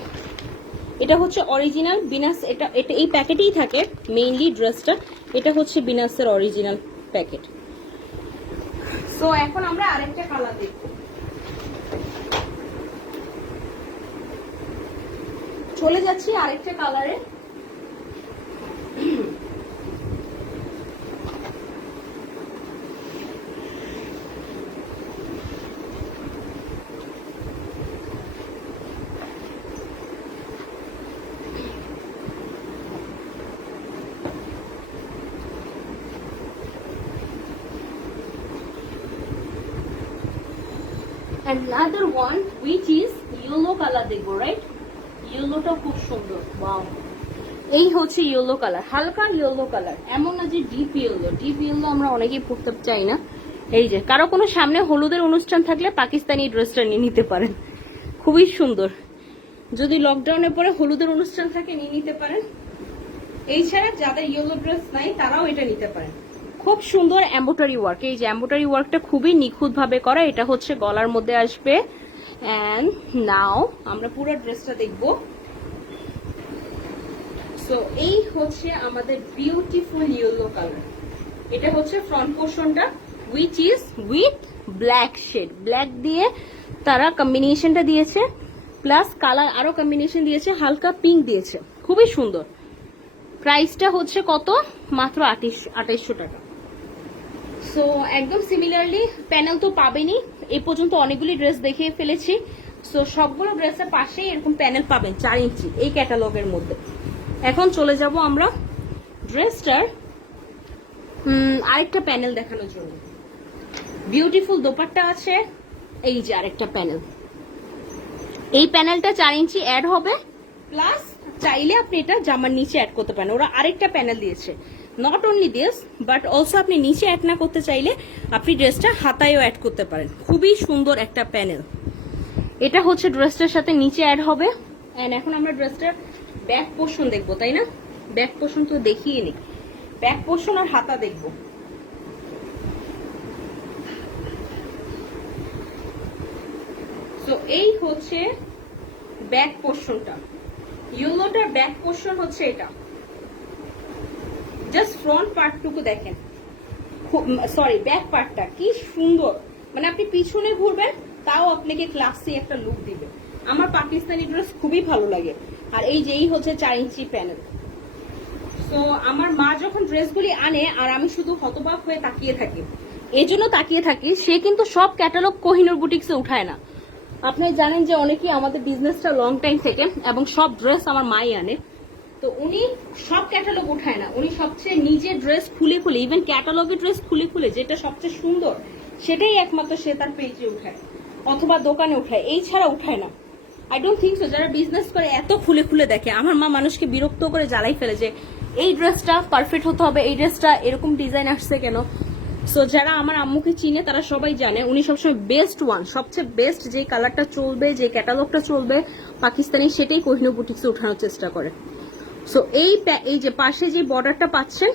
এটা হচ্ছে অরিজিনাল বিনাস, এটা এটা এই প্যাকেটেই থাকে মেইনলি ড্রেসটা। এটা হচ্ছে বিনাসের অরিজিনাল প্যাকেট। সো এখন আমরা আরেকটা কালার দেখব। চলে যাচ্ছি আরেকটা কালারে। Another one which is yellow color দেখবো, রাইট? ইয়েলোটা খুব সুন্দর, ওয়াও। এই হচ্ছে ইয়েলো কালার, হালকা ইয়েলো কালার, এমন না যে ডিপ ইয়েলো। ডিপ ইয়েলো আমরা অনেকেই পড়তে চাই না। এই যে কারো কোনো সামনে হলুদের অনুষ্ঠান থাকলে পাকিস্তানি ড্রেসটা নিয়ে নিতে পারেন, খুবই সুন্দর। যদি লকডাউনের পরে হলুদের অনুষ্ঠান থাকে নিয়ে নিতে পারেন। এই ছাড়া যাদের ইয়েলো ড্রেস নাই তারাও এটা নিতে পারেন। খুব সুন্দর এমব্রয়ডারি ওয়ার্ক। এই যে এমব্রয়ডারি ওয়ার্কটা খুবই নিখুঁত ভাবে করা। এটা হচ্ছে গলার মধ্যে আসবে। এন্ড নাও আমরা পুরো ড্রেসটা দেখবো। সো এই হচ্ছে আমাদের বিউটিফুল ইয়েলো কালার। এটা হচ্ছে ফ্রন্ট পোর্শনটা, which is with black shade. Black দিয়ে তারা কম্বিনেশনটা দিয়েছে, প্লাস কালার আরো কম্বিনেশন দিয়েছে, হালকা পিঙ্ক দিয়েছে, খুবই সুন্দর। প্রাইসটা হচ্ছে কত? মাত্র 2800 টাকা। সো একদম সিমিলারলি প্যানেল তো পাবেনই। এই পর্যন্ত অনেকগুলি ড্রেস দেখিয়ে ফেলেছি। সো সবগুলো ড্রেসের পাশেই এরকম প্যানেল পাবেন 4 ইঞ্চি এই ক্যাটালগের মধ্যে। এখন চলে যাব আমরা ড্রেসটার আরেকটা প্যানেল দেখানোর জন্য। বিউটিফুল দোপাট্টা আছে। এই যে আরেকটা প্যানেল, এই প্যানেলটা 4 ইঞ্চি অ্যাড হবে, প্লাস চাইলে আপনি এটা জামার নিচে অ্যাড করতে পারেন। ওরা আরেকটা প্যানেল দিয়েছে, not only this but also আপনি নিচে অ্যাড না করতে চাইলে আপনি ড্রেসটা হাতায়ও অ্যাড করতে পারেন। খুবই সুন্দর একটা প্যানেল। এটা হচ্ছে ড্রেসটার সাথে নিচে অ্যাড হবে। এন্ড এখন আমরা ড্রেসটার ব্যাক পোর্শন দেখবো, তাই না? ব্যাক পোর্শন তো দেখিয়ে নি, ব্যাক পোর্শন আর হাতা দেখবো। সো এই হচ্ছে ব্যাক পোর্শনটা। ইয়েলোটার ব্যাক পোর্শন হচ্ছে এটা। জাস্ট ফ্রন্ট পার্টটুকু দেখেন, সরি ব্যাক পার্টটা কি সুন্দর। মানে আপনি পিছনে ঘুরবেন তাও আপনাকে ক্লাসি একটা লুক দিবে। আমার পাকিস্তানি ড্রেস খুবই ভালো লাগে। আর এই যে এই হচ্ছে 4 ইঞ্চি প্যানেল। সো আমার মা যখন ড্রেসগুলি আনে আর আমি শুধু হতবাক হয়ে তাকিয়ে থাকি, এই জন্য তাকিয়ে থাকি, সে কিন্তু সব ক্যাটালগ কোহিনুর বুটিক্সে উঠায় না। আপনি জানেন যে অনেকেই আমাদের বিজনেসটা লং টাইম থেকে এবং সব ড্রেস আমার মাই আনে, তো উনি সব ক্যাটালগ উঠায় না। উনি সবচেয়ে নিজে ড্রেস খুলে খুলে, ইভেন ক্যাটালগের ড্রেস খুলে খুলে যেটা সবচেয়ে সুন্দর সেটাই একমাত্র সে তার পেজে উঠায় অথবা দোকানে উঠায়, এই ছাড়া উঠায় না। আই ডোন্ট থিঙ্ক সো যারা বিজনেস করে এত খুলে খুলে দেখে। আমার মা মানুষকে বিরক্ত করে জ্বালাই ফেলে যে এই ড্রেসটা পারফেক্ট হতে হবে, এই ড্রেসটা এরকম ডিজাইন আসছে কেন। সো যারা আমার আম্মুকে চিনে তারা সবাই জানে উনি সবসময় বেস্ট ওয়ান, সবচেয়ে বেস্ট যে কালারটা চলবে, যে ক্যাটালগটা চলবে পাকিস্তানি, সেটাই কোহিনুর বুটিক্সে উঠানোর চেষ্টা করে। সো এই যে পাশে যে বর্ডারটা পাচ্ছেন,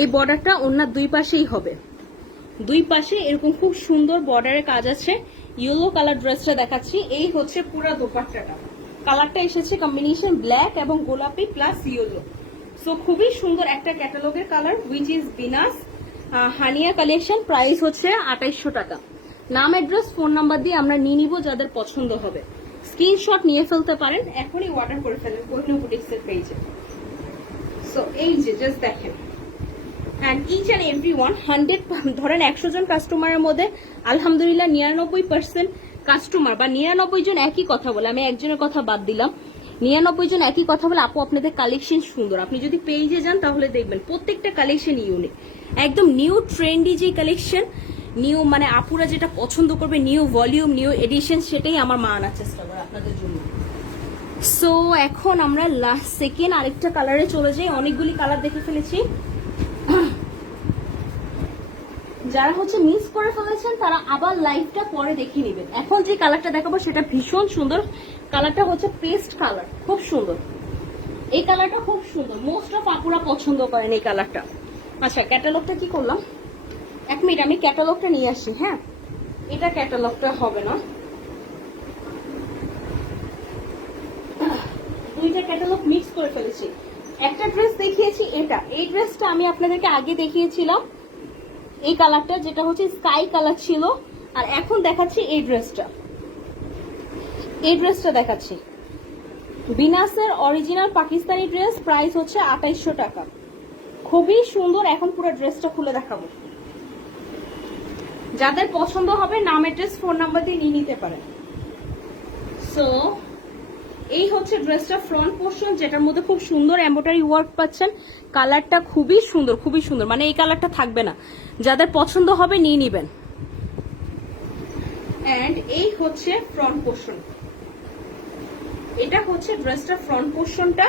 এই বর্ডারটা ওনার দুই পাশেই হবে। দুই পাশে এরকম খুব সুন্দর বর্ডারের কাজ আছে। ইয়েলো কালার ড্রেসটা দেখাচ্ছি। এই হচ্ছে পুরো দোপাট্টাটা, কালারটা এসেছে কম্বিনেশন ব্ল্যাক এবং গোলাপি প্লাস ইয়েলো। সো খুবই সুন্দর একটা ক্যাটালগের কালার, উইচ ইজ বিনাস হানিয়া কালেকশন। প্রাইস হচ্ছে 2800 টাকা। নাম, অ্যাড্রেস, ফোন নাম্বার দিয়ে আমরা নিয়ে নিব, যাদের পছন্দ হবে স্ক্রিনশট নিয়ে ফেলতে পারেন, এখনই অর্ডার করে ফেলেন কোহিনুর বুটিক্সের পেজে। সো এই যে জাস্ট দেখেন, and each and every one 100, ধরেন 100 জন কাস্টমারের মধ্যে আলহামদুলিল্লাহ 99% কাস্টমার বা 99 জন একই কথা বলে, আমি একজনের কথা বাদ দিলাম, 99 জন একই কথা বলে আপু আপনাদের কালেকশন সুন্দর। আপনি যদি পেজে যান তাহলে দেখবেন প্রত্যেকটা কালেকশন ইউনিক, একদম নিউ ট্রেন্ডি যে কালেকশন, নিউ মানে আপুরা যেটা পছন্দ করবে, নিউ ভলিউম, নিউ এডিশন, সেটাই আমার মা আনার চেষ্টা করে আপনাদের জন্য। সো এখন আমরা লাস্ট সেকেন্ড আরেকটা কালারে চলে যাই। অনেকগুলি কালার দেখে ফেলেছি। যারা হচ্ছে মিস করে ফেলেছেন তারা আবার লাইভটা পরে দেখে নেবেন। এখন যে কালারটা দেখাবো সেটা ভীষণ সুন্দর। কালারটা হচ্ছে পেস্ট কালার, খুব সুন্দর। এই কালারটা খুব সুন্দর, মোস্ট অফ আপুরা পছন্দ করেন এই কালারটা। আচ্ছা ক্যাটালগটা কি করলাম, 1 মিনিট আমি ক্যাটালগটা নিয়ে আসি। হ্যাঁ, এটা ক্যাটালগটা হবে না, দুইটা ক্যাটালগ মিক্স করে ফেলেছি। একটা ড্রেস দেখিয়েছি, এটা এই ড্রেসটা আমি আপনাদেরকে আগে দেখিয়েছিলাম এই কালারটা, যেটা হচ্ছে স্কাই কালার ছিল। আর এখন দেখাচ্ছি এই ড্রেসটা, এই ড্রেসটা দেখাচ্ছি বিনাসের অরিজিনাল পাকিস্তানি ড্রেস, প্রাইস হচ্ছে 2800 টাকা। খুবই সুন্দর। এখন পুরো ড্রেসটা খুলে দেখাবো, যাদের পছন্দ হবে নাম অ্যাড্রেস ফোন নাম্বার দিয়ে নিয়ে নিতে পারেন। সো এই হচ্ছে ড্রেসটা ফ্রন্ট পোর্শন, যেটার মধ্যে খুব সুন্দর এমব্রয়ডারি ওয়ার্ক পাচ্ছেন। কালারটা খুবই সুন্দর, খুবই সুন্দর, মানে এই কালারটা থাকবে না, যাদের পছন্দ হবে নিয়ে নিবেন। এন্ড এই হচ্ছে ফ্রন্ট পোর্শন, এটা হচ্ছে ড্রেসটা ফ্রন্ট পোর্শনটা।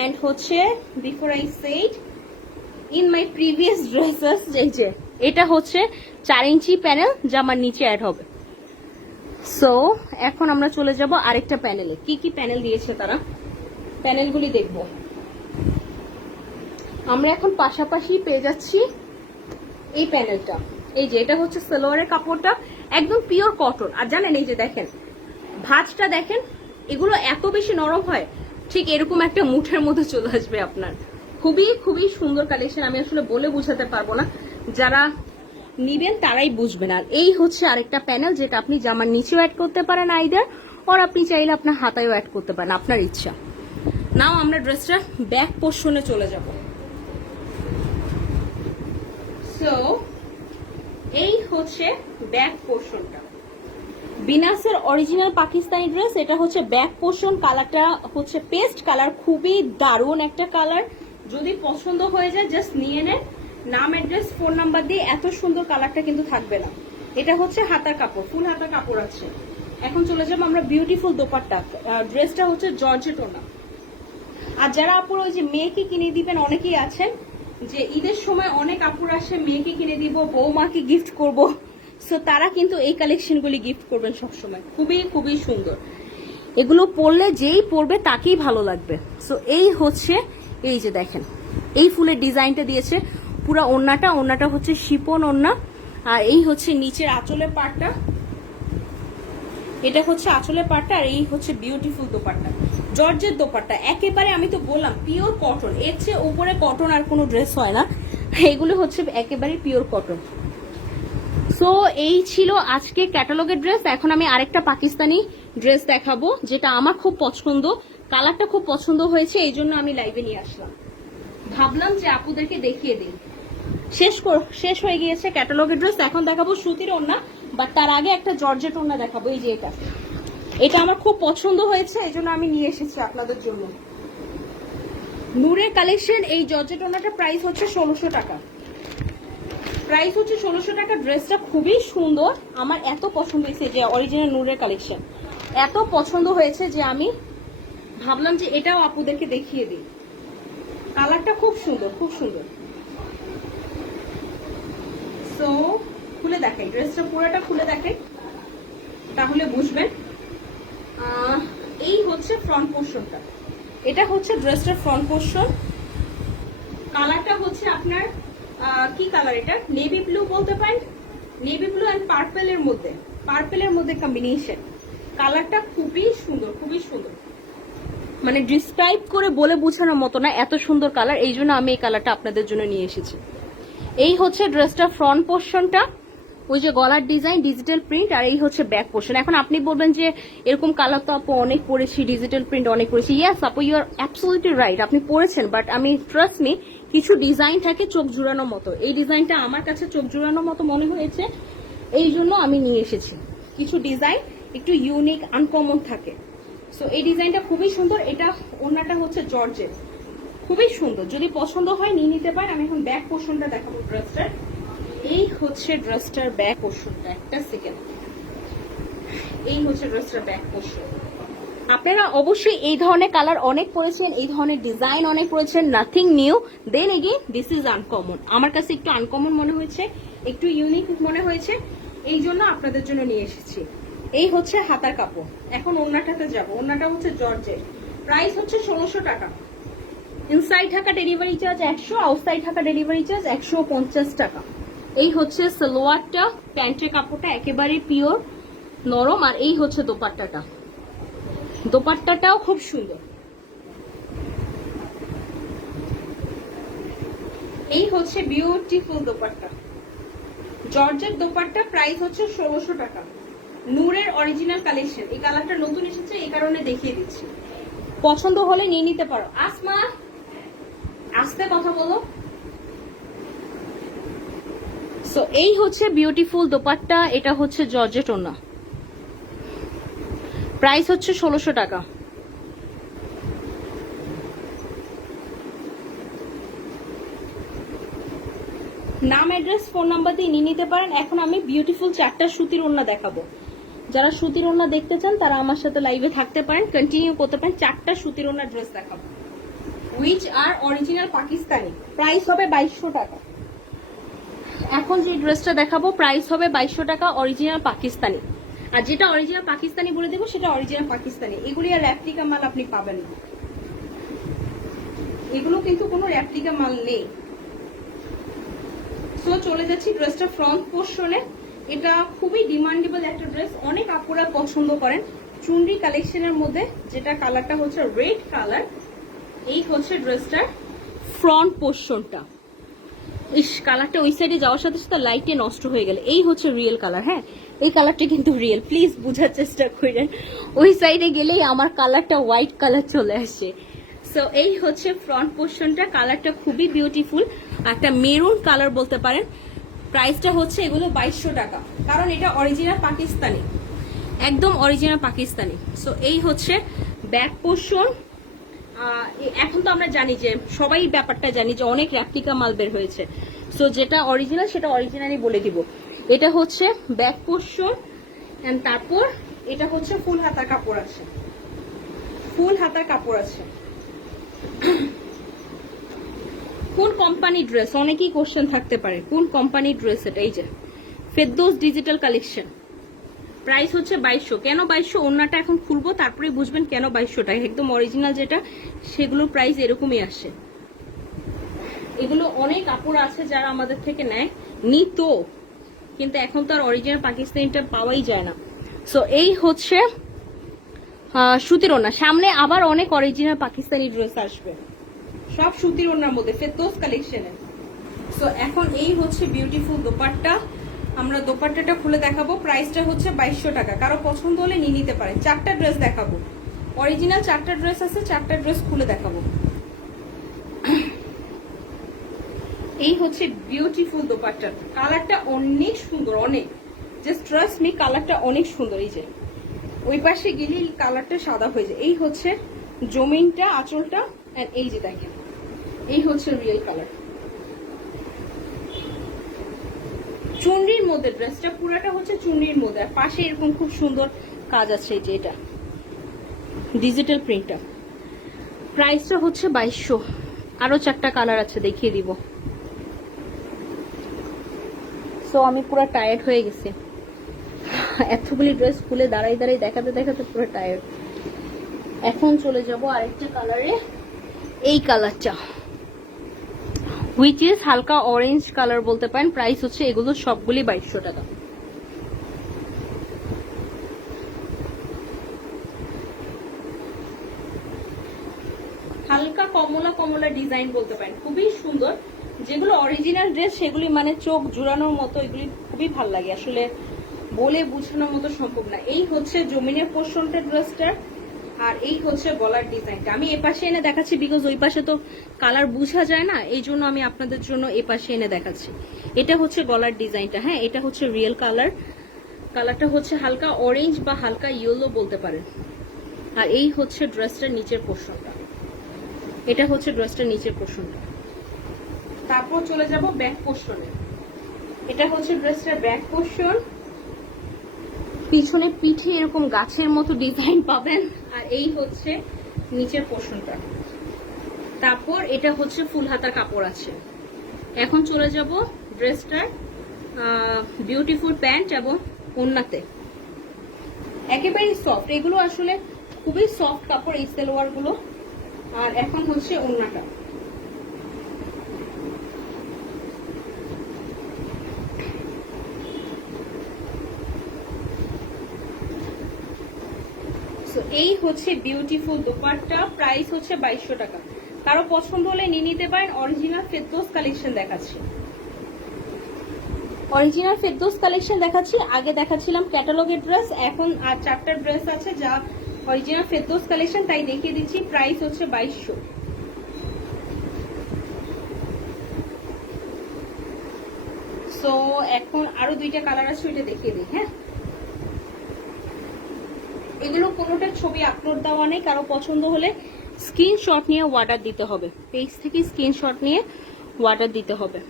এন্ড হচ্ছে before I said in my previous dresses, যে এটা হচ্ছে 4 ইঞ্চি প্যানেল জামার নিচে অ্যাড হবে। সো এখন আমরা চলে যাব আরেকটা প্যানেলে, কি কি প্যানেল দিয়েছে তারা, প্যানেলগুলি দেখব আমরা। এখন পাশাপাশি পেয়ে যাচ্ছি এই প্যানেলটা, এই যে এটা হচ্ছে সালোয়ারের কাপড়টা, একদম পিওর কটন। আর জানেন এই যে দেখেন ভাঁজটা দেখেন, এগুলো এত বেশি নরম হয়, ঠিক এরকম একটা মুঠের মধ্যে চলে আসবে আপনার। খুবই খুবই সুন্দর কালেকশন, আমি আসলে বলে বুঝাতে পারবো না, যারা নিবেন তারাই বুঝবেন। আর এই হচ্ছে আরেকটা প্যানেল, যেটা আপনি জামার নিচেও অ্যাড করতে পারেন আইদার, আর আপনি চাইলে আপনার হাতায়ও অ্যাড করতে পারেন, আপনার ইচ্ছা। নাও আমরা ড্রেসটা ব্যাক পোর্শনে চলে যাব। সো এই হচ্ছে ব্যাক পোর্শনটা, বিনাসের অরিজিনাল পাকিস্তানি ড্রেস। এটা হচ্ছে ব্যাক পোর্শন, কালারটা হচ্ছে পেস্ট কালার, খুবই দারুণ একটা কালার। যদি পছন্দ হয়ে যায় জাস্ট নিয়ে নেন, নাম অ্যাড্রেস ফোন নাম্বার দিয়ে। এত সুন্দর কালারটা কিন্তু থাকবে না। এটা হচ্ছে হাতার কাপড়, ফুল হাতার কাপড় আছে। এখন চলে যাবো আমরা বিউটিফুল দোপাট্টা। ড্রেসটা হচ্ছে জর্জেট ওনা। আর যারা আপুর ওই যে মেয়েকে কিনে দিবেন, অনেকেই আছেন যে ঈদের সময় অনেক আপুর আসে মেয়েকে কিনে দিব, বৌমাকে গিফট করব, সো তারা কিন্তু এই কালেকশনগুলি গিফট করবেন সবসময়। খুবই খুবই সুন্দর, এগুলো পরলে যেই পরবে তাকেই ভালো লাগবে। সো এই হচ্ছে, এই যে দেখেন এই ফুলের ডিজাইনটা দিয়েছে, পুরো ওড়নাটা হচ্ছে শিপন ওড়না। আর এই হচ্ছে নিচের আঁচলের পাটটা, এটা হচ্ছে আঁচলের পাটটা। আর এই হচ্ছে বিউটিফুল দোপাট্টা, জর্জের দোপাট্টা, একেবারে আমি তো বললাম পিওর কটন। এর চেয়ে উপরে কটন আর কোনো ড্রেস হয় না, এগুলো হচ্ছে একেবারে পিওর কটন। সো এই ছিল আজকে ক্যাটালগের ড্রেস। এখন আমি আরেকটা পাকিস্তানি ড্রেস দেখাবো, যেটা আমার খুব পছন্দ, কালারটা খুব পছন্দ হয়েছে, এই জন্য আমি লাইভে নিয়ে আসলাম। ভাবলাম যে আপুদেরকে দেখিয়ে দিই। শেষ হয়ে গিয়েছে ক্যাটালগের ড্রেস। এখন দেখাবো সুতির ওড়না, বাট তার আগে একটা জর্জেট ওড়না দেখাবো। এই যে এটা আমার খুব পছন্দ হয়েছে, এই জন্য আমি নিয়ে এসেছি আপনাদের জন্য। নূরের কালেকশন। এই জর্জেট ওড়নাটা প্রাইস হচ্ছে 1600 টাকা, প্রাইস হচ্ছে 1600 টাকা। ড্রেসটা খুবই সুন্দর, আমার এত পছন্দ হয়েছে যে অরিজিনাল নূরের কালেকশন এত পছন্দ হয়েছে যে আমি ভাবলাম যে এটাও আপুদেরকে দেখিয়ে দিই। কালারটা খুব সুন্দর, খুব সুন্দর। সো খুলে দেখাই, ড্রেসটা পুরোটা খুলে দেখাই তাহলে বুঝবেন। এই হচ্ছে ফ্রন্ট পোর্শনটা, এটা হচ্ছে ড্রেসটার ফ্রন্ট পোর্শন। কালারটা হচ্ছে আপনার কি কালার, এটা নেভি ব্লু বলতে পারেন, নেভি ব্লু এন্ড পার্পেলের মধ্যে কম্বিনেশন। কালারটা খুবই সুন্দর, খুবই সুন্দর, মানে ডিসক্রাইব করে বলে বোঝানোর মতো না, এত সুন্দর কালার। এই জন্য আমি এই কালারটা আপনাদের জন্য নিয়ে এসেছি। এই হচ্ছে ড্রেসটা ফ্রন্ট পোর্শনটা, ওই যে গলার ডিজাইন ডিজিটাল প্রিন্ট। আর এই হচ্ছে ব্যাক পোর্শন। এখন আপনি বলবেন যে এরকম কালার তো আপু অনেক পরেছি, ডিজিটাল প্রিন্ট অনেক পরেছি। ইয়েস আপু, ইউ আর অ্যাবসলিউটলি রাইট, আপনি পরেছেন, বাট আমি ট্রাস্ট মি কিছু ডিজাইন থাকে চোখ জুড়ানোর মতো। এই ডিজাইনটা আমার কাছে চোখ জুড়ানোর মতো মনে হয়েছে, এই জন্য আমি নিয়ে এসেছি। কিছু ডিজাইন একটু ইউনিক আনকমন থাকে, সো এই ডিজাইনটা খুবই সুন্দর। এটা ওড়নাটা হচ্ছে জর্জেট, খুবই সুন্দর। যদি পছন্দ হয় নিয়ে নিতে পারেন। আমি এখন ব্যাক পোর্শনটা দেখাবো ড্রেসটার। এই হচ্ছে ড্রেসটার ব্যাক পোর্শনটা, একটা সেকেন্ড। এই হচ্ছে ড্রেসটার ব্যাক পোর্শন। আপনারা অবশ্যই এই ধরনের কালার অনেক পরেছেন, এই ধরনের ডিজাইন অনেক পরেছেন, nothing new. Then again this is uncommon, আমার কাছে একটু আনকমন মনে হয়েছে, একটু ইউনিক মনে হয়েছে, এই জন্য আপনাদের জন্য নিয়ে এসেছি। এই হচ্ছে হাতার কাপড়। এখন ওড়নাটাতে যাব। ওড়নাটা হচ্ছে জর্জেট, প্রাইস হচ্ছে 1600 টাকা। Inside Dhaka delivery charge 100, outside Dhaka delivery charge 150 টাকা। এই হচ্ছে সালোয়ারটা, প্যান্টের কাপড়টা একেবারে পিওর নরম। আর এই হচ্ছে দোপাট্টাটা, দোপাট্টাটাও খুব সুন্দর। এই হচ্ছে beautiful dupatta, georgette dupatta, price হচ্ছে 1600 টাকা। নূরের অরিজিনাল কালেকশন, এই কালারটা নতুন এসেছে এই কারণে দেখিয়ে দিচ্ছি, পছন্দ হলে নিয়ে নিতে পারো। আসমা আস্তে কথা বলো। সো এই হচ্ছে বিউটিফুল দোপাট্টা, এটা হচ্ছে জর্জেট ওড়না, প্রাইস হচ্ছে 1600 টাকা। নাম অ্যাড্রেস ফোন নাম্বার দিয়ে নিয়ে নিতে পারেন। এখন আমি বিউটিফুল 4টা সুতির ওড়না দেখাবো, যারা সুতির ওড়না দেখতে চান তারা আমার সাথে লাইভে থাকতে পারেন, কন্টিনিউ করতে পারেন। 4টা সুতির ওড়না ড্রেস দেখাবো, which are original Pakistani, price হবে 2200 টাকা। এখন যে ড্রেসটা দেখাবো প্রাইস হবে 2200 টাকা, অরিজিনাল পাকিস্তানি। আর যেটা অরিজিনাল পাকিস্তানি বলে দেবো সেটা অরিজিনাল পাকিস্তানি, এগুলি আর রেপ্লিকা মাল আপনি পাবেন না, এগুলো কিন্তু কোনো রেপ্লিকা মাল নেই। সো চলে যাচ্ছি ড্রেসটা ফ্রন্ট পোর্শনে, এটা খুবই ডিমান্ডেবল একটা ড্রেস, অনেক আপুরা পছন্দ করেন। চুনরি কালেকশনের মধ্যে যেটা কালারটা হচ্ছে রেড কালার, এই হচ্ছে ড্রেসটার ফ্রন্ট পোর্শনটা। ইস, কালারটা ওই সাইডে যাওয়ার সাথে সাথে লাইটে নষ্ট হয়ে গেলে, এই হচ্ছে রিয়েল কালার। হ্যাঁ, এই কালারটা কিন্তু রিয়েল, প্লিজ বুঝার চেষ্টা করেন, ওই সাইডে গেলেই আমার কালারটা হোয়াইট কালার চলে আসে। সো এই হচ্ছে ফ্রন্ট পোর্শনটা, কালারটা খুবই বিউটিফুল, একটা মেরুন কালার বলতে পারেন। প্রাইসটা হচ্ছে এগুলো 2200 টাকা, কারণ এটা অরিজিনাল পাকিস্তানি, একদম অরিজিনাল পাকিস্তানি। সো এই হচ্ছে ব্যাক পোর্শন। এখন তো আমরা জানি যে সবাই ব্যাপারটা জানি যে অনেক রেপ্লিকা মাল বের হয়েছে, সো যেটা অরিজিনাল সেটা অরিজিনালি বলে দিব। এটা হচ্ছে ব্যাক পোর্শন, এন্ড তারপর এটা হচ্ছে ফুল হাতার কাপড় আছে, ফুল হাতার কাপড় আছে। কোন কোম্পানি ড্রেস, অনেকেই কোশ্চেন থাকতে পারে কোন কোম্পানি ড্রেস এটা। এই যে ফেরদৌস ডিজিটাল কালেকশন, প্রাইস হচ্ছে 2200। কেন 2200, ওড়নাটা এখন খুলবো তারপরে বুঝবেন কেন 2200 টাকা। একদম অরিজিনাল যেটা সেগুলো প্রাইস এরকমই আসে। এগুলো অনেক কাপড় আছে যারা আমাদের থেকে নেয় নিত, কিন্তু এখন তো আর অরিজিনাল পাকিস্তানিটা পাওয়াই যায় না। সো এই হচ্ছে সুতির ওড়না, সামনে আবার অনেক অরিজিনাল পাকিস্তানি ড্রেস আসবে, সব সুতির ওড়নার মধ্যে ফেরদৌস কালেকশনে। সো এখন এই হচ্ছে বিউটিফুল দোপাট্টা, আমরা দোপাট্টাটা খুলে দেখাবো, প্রাইসটা হচ্ছে 2200 টাকা। কারো পছন্দ হলে নিয়ে নিতে পারেন। 4টা ড্রেস দেখাবো, অরিজিনাল 4টা ড্রেস আছে, 4টা ড্রেস খুলে দেখাবো। এই হচ্ছে বিউটিফুল দোপাট্টা, কালারটা অনেক সুন্দর, অনেক, জাস্ট ট্রাস্ট মি, কালারটা অনেক সুন্দর। এই যে ওই পাশে গেলে কালারটা সাদা হয়ে যায়। এই হচ্ছে জমিনটা, আঁচলটা, এন্ড এই যে দেখেন এই হচ্ছে রিয়েল কালার। চুনরির মধ্যে ড্রেসটা পুরাটা হচ্ছে চুনরির মধ্যে, আর পাশে এরকম খুব সুন্দর কাজ আছে, এই যে এটা ডিজিটাল প্রিন্টটা। প্রাইসটা হচ্ছে 2200, আরো 4টা কালার আছে দেখিয়ে দিব। সো আমি পুরো টায়ার্ড হয়ে গেছি, এতগুলি ড্রেস খুলে দাঁড়াই দাঁড়াই দেখাতে দেখাতে পুরো টায়ার্ড। এখন চলে যাব আরেকটা কালারে, এই কালারটা হুইচ ইজ হালকা অরেঞ্জ কালার বলতে পারেন। প্রাইস হচ্ছে এগুলো সবগুলি 2200 টাকা। হালকা কমলা কমলা ডিজাইন বলতে পারেন, খুবই সুন্দর। যেগুলো অরিজিনাল ড্রেস সেগুলি মানে চোখ জুড়ানোর মতো, এগুলি খুবই ভালো লাগে, আসলে বলে বোঝানোর মতো সম্ভব না। এই হচ্ছে জমিনের পোর্শনটা ড্রেসটার, আর এই হচ্ছে গলার ডিজাইনটা। আমি এপাশে এনে দেখাচ্ছি বিকজ ওই পাশে তো কালার বোঝা যায় না, এই জন্য আমি আপনাদের জন্য এপাশে এনে দেখাচ্ছি। এটা হচ্ছে গলার ডিজাইনটা, হ্যাঁ এটা হচ্ছে রিয়েল কালার, কালারটা হচ্ছে হালকা অরেঞ্জ বা হালকা ইয়েলো বলতে পারেন। আর এই হচ্ছে ড্রেসটার নিচের পোর্শনটা, এটা হচ্ছে ড্রেসটার নিচের পোর্শনটা। তারপর চলে যাব ব্যাক পোর্শনে, এটা হচ্ছে ড্রেসটার ব্যাক পোর্শন। পিছনে পিঠে এরকম গাছের মতো ডিজাইন পাবেন, আর এই হচ্ছে নিচের পোর্শনটা। তারপর এটা হচ্ছে ফুল হাতার কাপড় আছে। এখন চলে যাব ড্রেসটার বিউটিফুল প্যান্ট এবং ওড়নাতে, একেবারে সফট, এগুলো আসলে খুবই সফট কাপড় এই সালোয়ার গুলো। আর এখন হচ্ছে ওড়নাটা, এই হচ্ছে বিউটিফুল দোপাট্টা, প্রাইস হচ্ছে 2200 টাকা। কারো পছন্দ হলে নিয়ে নিতে পারেন। অরিজিনাল ফেরদৌস কালেকশন দেখাচ্ছি, অরিজিনাল ফেরদৌস কালেকশন দেখাচ্ছি। আগে দেখাচ্ছিলাম ক্যাটালগের ড্রেস, এখন আর 4টা ড্রেস আছে যা অরিজিনাল ফেরদৌস কালেকশন, তাই দেখিয়ে দিচ্ছি। প্রাইস হচ্ছে 2200। সো এখন আরো 2টা কালার আছে, ওইটা দেখিয়ে দিই। হ্যাঁ, এগুলো কোনোটার ছবি আপলোড দেওয়া নেই, কারো পছন্দ হলে স্ক্রিনশট নিয়ে অর্ডার দিতে হবে, পেজ থেকে স্ক্রিনশট নিয়ে অর্ডার দিতে হবে।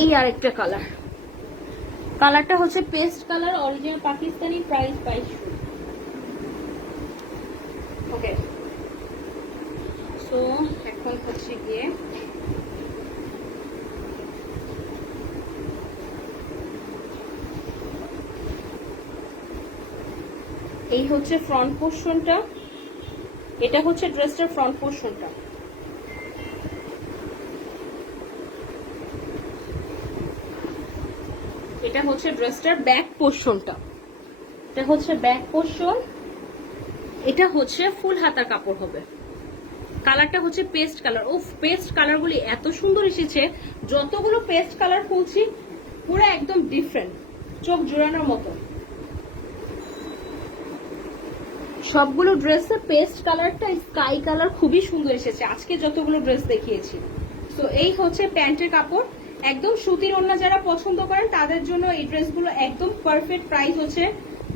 এই আরেকটা কালার, কালারটা হচ্ছে paste colour, original Pakistani, price 2200। Okay, so এখন হচ্ছে গিয়ে এই হচ্ছে ফ্রন্ট পোর্শনটা, এটা হচ্ছে ড্রেসটার ফ্রন্ট পোর্শনটা। এটা হচ্ছে ড্রেসটার ব্যাক পোর্শনটা, এটা হচ্ছে ব্যাক পোর্শন, এটা হচ্ছে ফুল হাতার কাপড় হবে। কালারটা হচ্ছে পেস্ট কালার। ও পেস্ট কালারগুলি এত সুন্দর এসেছে, যতগুলো পেস্ট কালার খুলছি পুরো একদম ডিফারেন্ট, চোখ জোড়ানোর মতো। সবগুলো ড্রেসের পেস্ট কালারটা স্কাই কালার খুবই সুন্দর এসেছে আজকে যতগুলো ড্রেস দেখিয়েছি। তো এই হচ্ছে প্যান্টের কাপড়, একদম সুতির ওড়না যারা পছন্দ করেন তাদের জন্য এই ড্রেসগুলো একদম পারফেক্ট। প্রাইস হচ্ছে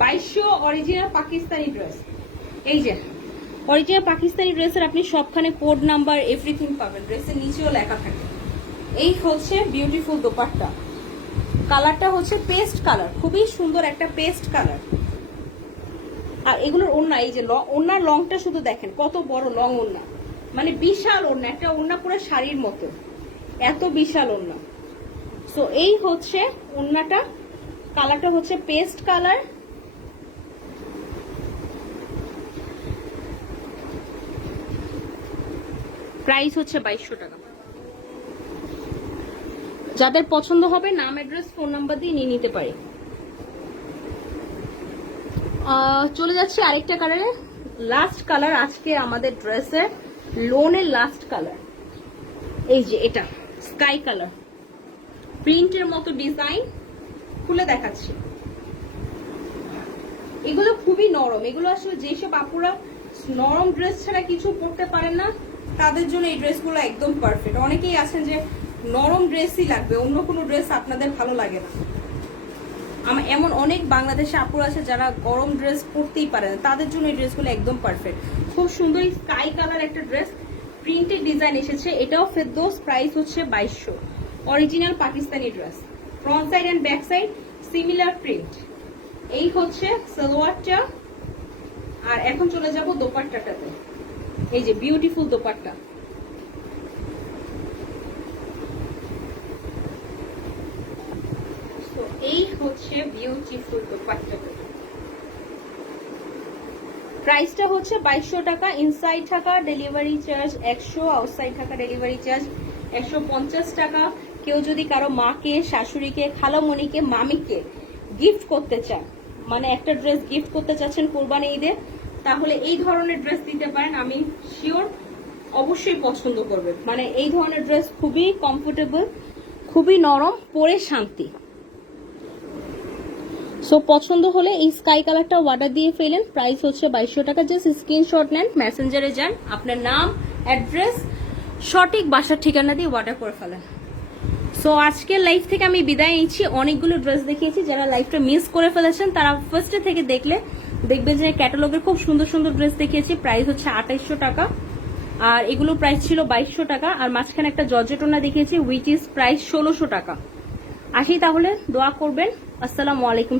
2200, অরিজিনাল পাকিস্তানি ড্রেস। এই যে অরিজিনাল পাকিস্তানি ড্রেসের আপনি সবখানে কোড নাম্বার এভরিথিং পাবেন, ড্রেসের নিচেও লেখা থাকে। এই হচ্ছে বিউটিফুল দোপাট্টা, কালারটা হচ্ছে পেস্ট কালার, খুবই সুন্দর একটা পেস্ট কালার। আর এগুলোর ওড়না, এই যে ওড়নার লংটা শুধু দেখেন কত বড় লং ওড়না, মানে বিশাল ওড়না, একটা ওড়না পুরো শাড়ির মতো, এত বিশাল ওড়না। সো এই হচ্ছে ওড়নাটা, কালারটা হচ্ছে পেস্ট কালার। প্রাইস হচ্ছে 2200 টাকা। যাদের পছন্দ হবে নাম, অ্যাড্রেস, ফোন নাম্বার দিয়ে নিয়ে নিতে পারি। চলে যাচ্ছি আরেকটা কালারে, লাস্ট কালার আজকে আমাদের ড্রেসের, লোনের লাস্ট কালার। এই যে এটা স্কাই কালার, প্রিন্টের মতো ডিজাইন, খুলে দেখাচ্ছি। এগুলো খুবই নরম, এগুলো আসলে যেসব আপুরা নরম ড্রেস ছাড়া কিছু পরতে পারেন না তাদের জন্য এই ড্রেসগুলো একদম পারফেক্ট। অনেকেই আছেন যে নরম ড্রেসই লাগবে, অন্য কোনো ড্রেস আপনাদের ভালো লাগে না। এমন অনেক বাংলাদেশে আপুরা আছে যারা গরম ড্রেস পরতেই পারে না, তাদের জন্য এই ড্রেসগুলো একদম পারফেক্ট। খুব সুন্দর স্কাই কালার একটা ড্রেস, প্রিন্টেড ডিজাইন এসেছে, এটাও ফেরদৌস, প্রাইস হচ্ছে 2200, original Pakistani dress, front side and back side similar print. এই হচ্ছে সালোয়ারটা। আর এখন চলে যাব দোপাট্টাটাতে, এই যে বিউটিফুল দোপাট্টা। এই হচ্ছে বিউটিফুল দোপাট্টাটা, প্রাইসটা হচ্ছে 2200 টাকা। Inside Dhaka delivery charge 100, outside Dhaka delivery charge 150 টাকা। কেউ যদি কারো মাকে, শাশুড়িকে, খালামণিকে, মামিকে গিফট করতে চান, মানে একটা ড্রেস গিফট করতে চাচ্ছেন কোরবানি ঈদে, তাহলে এই ধরনের ড্রেস দিতে পারেন। আমি শিওর অবশ্যই পছন্দ করবে, মানে এই ধরনের ড্রেস খুবই কমফোর্টেবল, খুবই নরম, পরে শান্তি। সো পছন্দ হলে এই স্কাই কালারটা অর্ডার দিয়ে ফেলেন, প্রাইস হচ্ছে 2200 টাকা। জাস্ট স্ক্রিনশট নেন, মেসেঞ্জারে যান, আপনার নাম, অ্যাড্রেস, সঠিক বাসার ঠিকানা দিয়ে অর্ডার করে ফেলেন। সো আজকের লাইভ থেকে আমি বিদায় নিচ্ছি। অনেকগুলো ড্রেস দেখিয়েছি, যারা লাইভটা মিস করে ফেলেছেন তারা ফার্স্টে থেকে দেখলে দেখবেন যে ক্যাটালগের খুব সুন্দর সুন্দর ড্রেস দেখিয়েছি। প্রাইস হচ্ছে 2800 টাকা, আর এগুলো প্রাইস ছিল 2200 টাকা। আর মাঝখানে একটা জর্জেটোনা দেখিয়েছি, উইচ ইজ প্রাইস 1600 টাকা। আসি তাহলে, দোয়া করবেন। আসসালামু আলাইকুম।